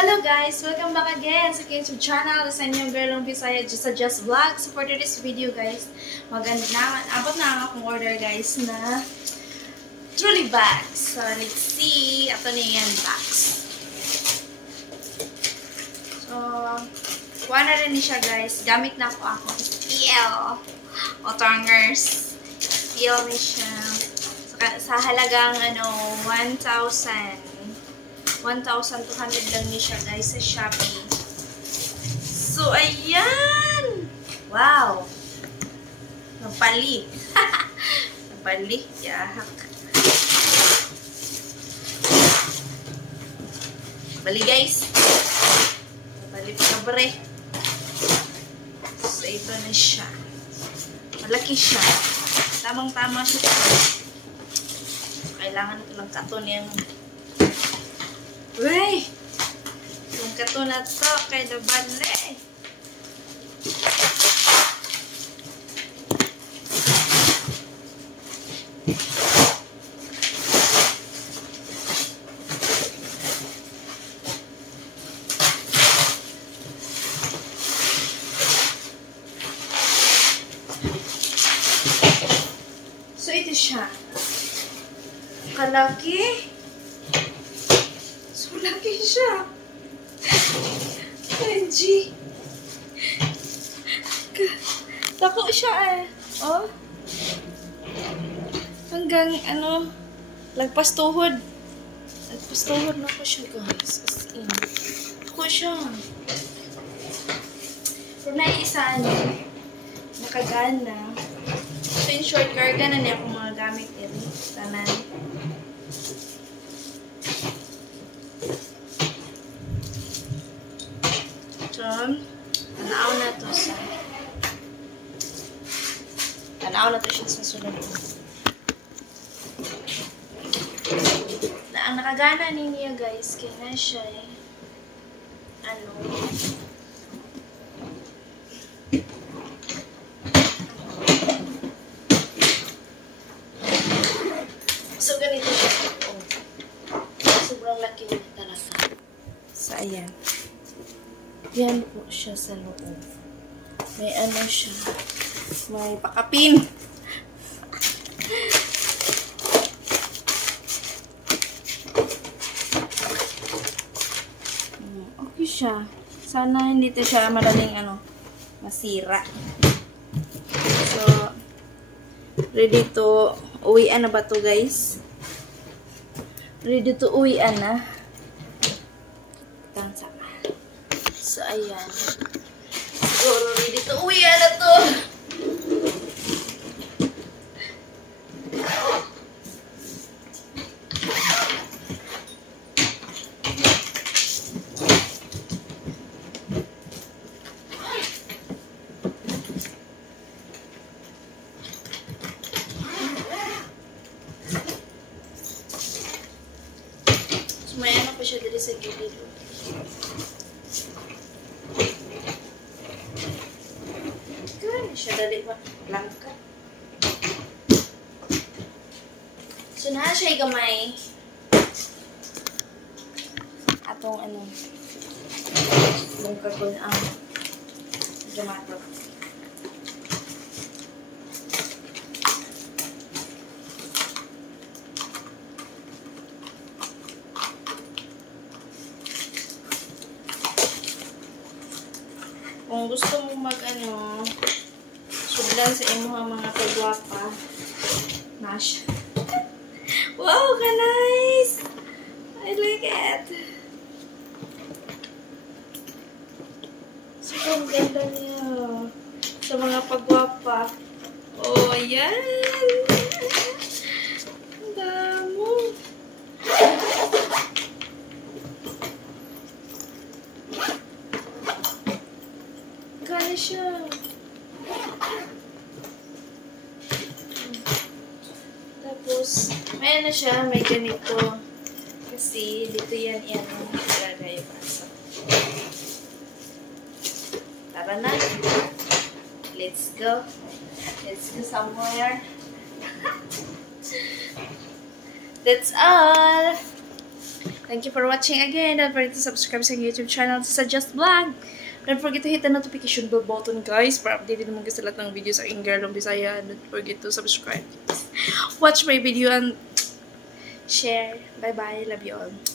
Hello guys! Welcome back again sa YouTube channel. Sa inyong girl ng Bisaya sa Just Vlog. So for today's video guys, abot na akong order guys na trolley bags. So let's see. Ito na yan box. So, kuha na rin siya guys. Gamit na po ako. Steel. O tongers. Steel na siya. Sa halagang 1,200 lang niya siya guys sa Shopee. So, ayan! Wow! Napali. Napali. Yahak. Napali guys. Napali pa kabre. So, ito na siya. Malaki siya. Tamang-tama siya. So, kailangan ito lang katon yung Uy! Yung kato na to, kay Dabale. So, ito siya. Kalaki. Laki siya. OMG. Lako siya eh. Oh. Hanggang lagpas tuhod. Lagpas tuhod na ko siya guys. As in. Lako siya. Pero naiisa nakagana. So in short, karga na niya akong mga gamit din. Tanan. Tanaw na to siya sa sulod. Ang nakagana niya guys, kaya na siya so ganito siya. Sobrang laki niya talaga. So ayan. Yan po siya sa loob. May siya. May pakapin. Okay siya. Sana hindi to siya madaling masira. So, ready to uwian na ba to guys? Ready to uwian na. So, ayan. Siguro ready to uwian na to. So, may pa siya dali sa gilid. Siya dali ba? Langka. So, na siya gamay. Atong langka ko ang tomato. Kung gusto mo sudlan sa inyong mga kagwapa. Nash. Wow, ka nice! I like it. Super ganda niya. Sa mga pagwapa. Oh, yan! Ang damo. Kaya siya. Tapos, may siya, may ganito. Kasi, dito yan ilagay yung aso. Tara na. Let's go. Let's go somewhere. That's all. Thank you for watching again. Don't forget to subscribe sa YouTube channel sa Just Vlog. Don't forget to hit the notification bell button, guys, para updated mo sa lahat ng videos sa Ingarlong Bisaya. Don't forget to subscribe. Watch my video and share. Bye-bye. Love you all.